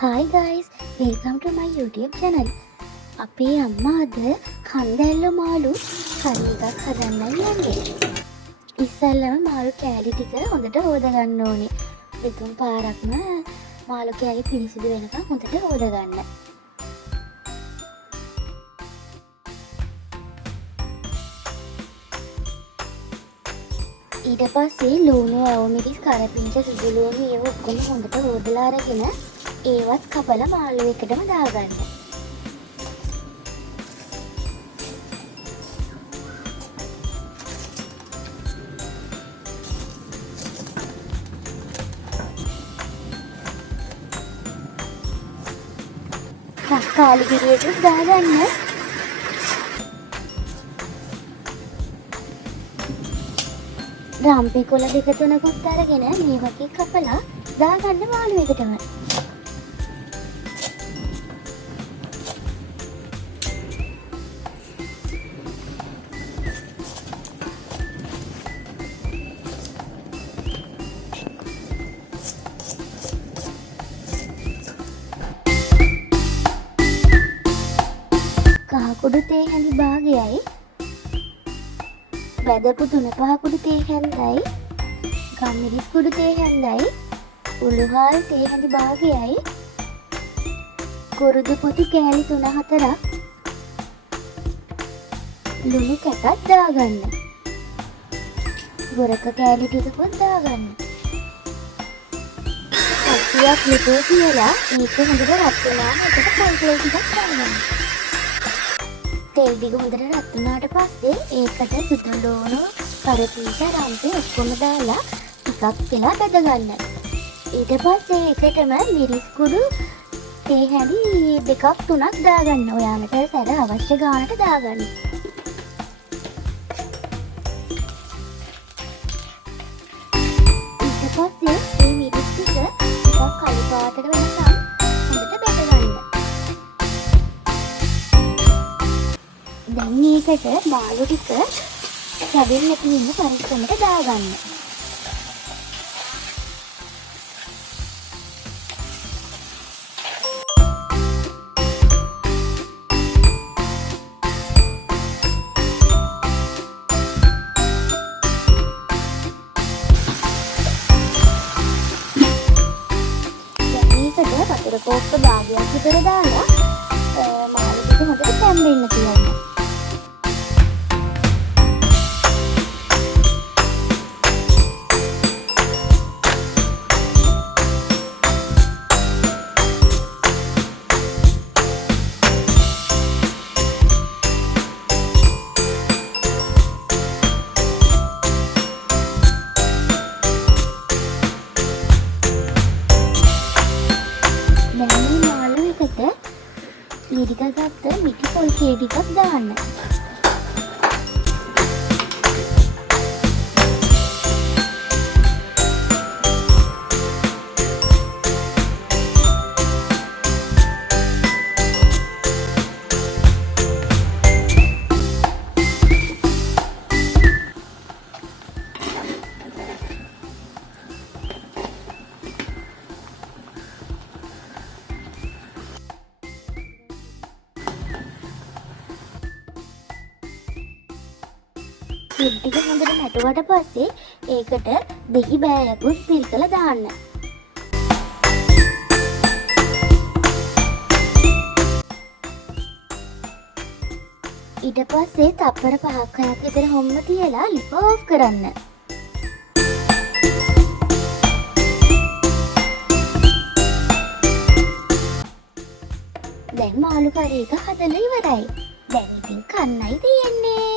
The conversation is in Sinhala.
Hi guys, welcome to my YouTube channel. අපේ අම්මා අද කන්දැල්ල මාළු කරි එකක් හදන්නයි යන්නේ. ඉස්සෙල්ලම මාළු කෑලි ටික හොඳට හොදගන්න ඕනේ. දෙතුන් පාරක්ම මාළු කෑලි පිරිසිදු වෙනකම් හොඳට හොදගන්න. ඊට පස්සේ ලුණු, අවමිරිස්, කරපිංචා, සුදු ලුණු ඒව ඔක්කොම හොඳට හොදලා අරගෙන ඒවත් කපලා මාළු එකටම දාගන්න. තක්කාලි ගෙඩියකට දාගන්න. රම්පි කොළ දෙක තුනකුත් අරගෙන මේ වගේ කපලා දාගන්න මාළු එකටම. කහකුඩු තේ හැඳි භාගයයි, වැදපු 3-5 කුඩු තේ හැන්දයි, ගම්මිරිස් කුඩු තේ හැන්දයි, උළුහාල් තේ හැඳි භාගයයි, කුරුදු පොතු කෑලි 3-4ක්, ලුණු කැටක් දාගන්න. ගොරක කෑලි ටිකකුත් දාගන්න. කට්ටියක් ලිපේ කියලා ඒක හොඳට රත් වෙනාම එකට පල්පේ ටිකක් දාගන්න. තෙල් ටික හොඳට රත් වුණාට පස්සේ ඒකට සුදු ලුණු, කරපිංචා, රම්පේ ඔක්කොම දාලා ටිකක් වෙලා බැදගන්න. ඊට පස්සේ ඒකටම මිරිස් කුඩු තේ හැඳි 2-3ක් දාගන්න. ඔයාලට සැර අවශ්‍ය ගානට දාගන්න. ඊට පස්සේ මේ මිරිස් ටික ටිකක් කළු පාටට වෙනකම් හොඳට බැදගන්න. දැන් මේකට මාළු ටික කැඩෙන්නේ නැති වෙන පරිස්සමට දාගන්න. දැන් මේකට වතුර කෝප්ප භාගයක් විතර දාලා මාළු ටික හොඳට තැම්බෙන්න තියන්න. ඉරිගගත්ත මිටි පොල් කේ ටිකක් දාන්න. ඉඩි ටික හොඳට නැටුවට පස්සේ ඒකට දෙහි බෑයකුත් පිරිකලා දාන්න. ඊට පස්සේ තප්පර 5-6ක් විතර හොම්ම තියලා ලිප ඕෆ් කරන්න. දැන් මාළු කරි එක හදලා ඉවරයි. දැන් ඉතින් කන්නයි තියෙන්නේ.